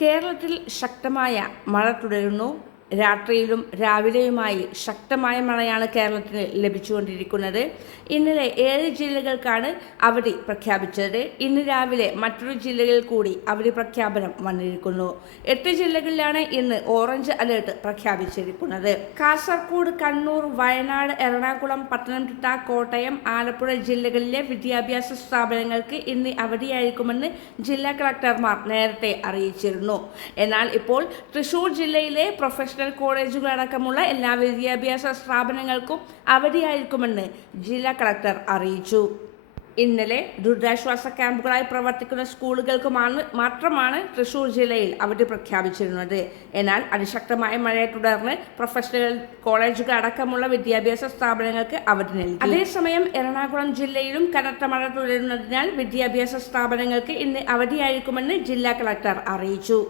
കേരളത്തിൽ ശക്തമായ മഴ തുടരുന്നു. രാത്രിയിലും രാവിലെയുമായി ശക്തമായ മഴയാണ് കേരളത്തിന് ലഭിച്ചുകൊണ്ടിരിക്കുന്നത്. ഇന്നലെ 7 ജില്ലകൾക്കാണ് അവധി പ്രഖ്യാപിച്ചത്. ഇന്ന് രാവിലെ മറ്റൊരു ജില്ലകളിൽ കൂടി അവധി പ്രഖ്യാപനം വന്നിരിക്കുന്നു. 8 ജില്ലകളിലാണ് ഇന്ന് ഓറഞ്ച് അലേർട്ട് പ്രഖ്യാപിച്ചിരിക്കുന്നത്. കാസർഗോഡ്, കണ്ണൂർ, വയനാട്, എറണാകുളം, പത്തനംതിട്ട, കോട്ടയം, ആലപ്പുഴ ജില്ലകളിലെ വിദ്യാഭ്യാസ സ്ഥാപനങ്ങൾക്ക് ഇന്ന് അവധിയായിരിക്കുമെന്ന് ജില്ലാ കളക്ടർമാർ നേരത്തെ അറിയിച്ചിരുന്നു. എന്നാൽ ഇപ്പോൾ തൃശൂർ ജില്ലയിലെ പ്രൊഫഷണൽ കോളേജുകളടക്കമുള്ള എല്ലാ വിദ്യാഭ്യാസ സ്ഥാപനങ്ങൾക്കും അവധിയായിരിക്കുമെന്ന് ജില്ലാ കളക്ടർ അറിയിച്ചു. ഇന്നലെ ദുരിതാശ്വാസ ക്യാമ്പുകളായി പ്രവർത്തിക്കുന്ന സ്കൂളുകൾക്ക് മാത്രമാണ് തൃശൂർ ജില്ലയിൽ അവധി പ്രഖ്യാപിച്ചിരുന്നത്. എന്നാൽ അതിശക്തമായ മഴയെ തുടർന്ന് പ്രൊഫഷണൽ കോളേജുകൾ അടക്കമുള്ള വിദ്യാഭ്യാസ സ്ഥാപനങ്ങൾക്ക് അവധി നൽകി. അതേസമയം എറണാകുളം ജില്ലയിലും കനത്ത മഴ തുടരുന്നതിനാൽ വിദ്യാഭ്യാസ സ്ഥാപനങ്ങൾക്ക് ഇന്ന് അവധിയായിരിക്കുമെന്ന് ജില്ലാ കളക്ടർ അറിയിച്ചു.